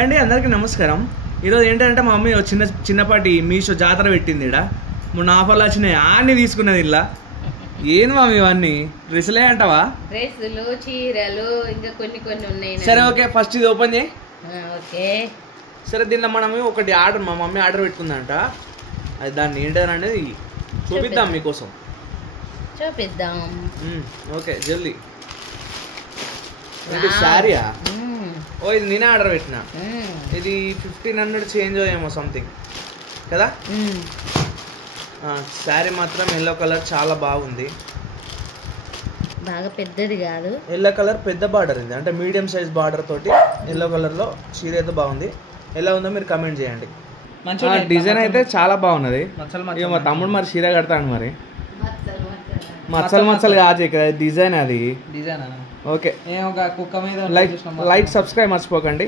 అండి అందరికీ నమస్కారం. ఈరోజు ఏంటంటే మా మమ్మీ చిన్నపాటి మీషో జాతర పెట్టింది. ఇక్కడ మొన్న ఆఫర్లు వచ్చినాయి అన్నీ తీసుకున్నది. ఇలా ఏంది మమ్మీ ఇవన్నీ డ్రెస్సులే అంటావా? డ్రెస్సులు, చీరలు, ఇంకా కొన్ని ఉన్నాయి. సరే ఓకే, ఫస్ట్ ఇది ఓపెన్ చేయి. ఓకే సరే, దీనిలో మనం ఒకటి ఆర్డర్ మా మమ్మీ ఆర్డర్ పెట్టుకుందంట. అది దాన్ని ఏంటని అనేది చూపిద్దాం మీకోసం, చూపిద్దాం. ఓకే జల్దీ. శారీయా? ఓ ఇది నేనే ఆర్డర్ పెట్టినా. ఇది 1500 చేంజ్ ఏమో సంథింగ్ కదా. శారీ మాత్రం ఎల్లో కలర్ చాలా బాగుంది. బాగా పెద్దది కాదు, ఎల్లో కలర్ పెద్ద బార్డర్ ఉంది, అంటే మీడియం సైజ్ బార్డర్ తోటి ఎల్లో కలర్లో చీర అయితే బాగుంది. ఎలా ఉందో మీరు కమెంట్ చేయండి. డిజైన్ అయితే చాలా బాగున్నది. ఇక మా తమ్ముడు మరి చీర కడతాడు, మరి మచ్చలు కాదు ఇక్కడ డిజైన్. అది డిజైన్ ఓకే. లైక్ సబ్స్క్రైబ్ మర్చిపోకండి.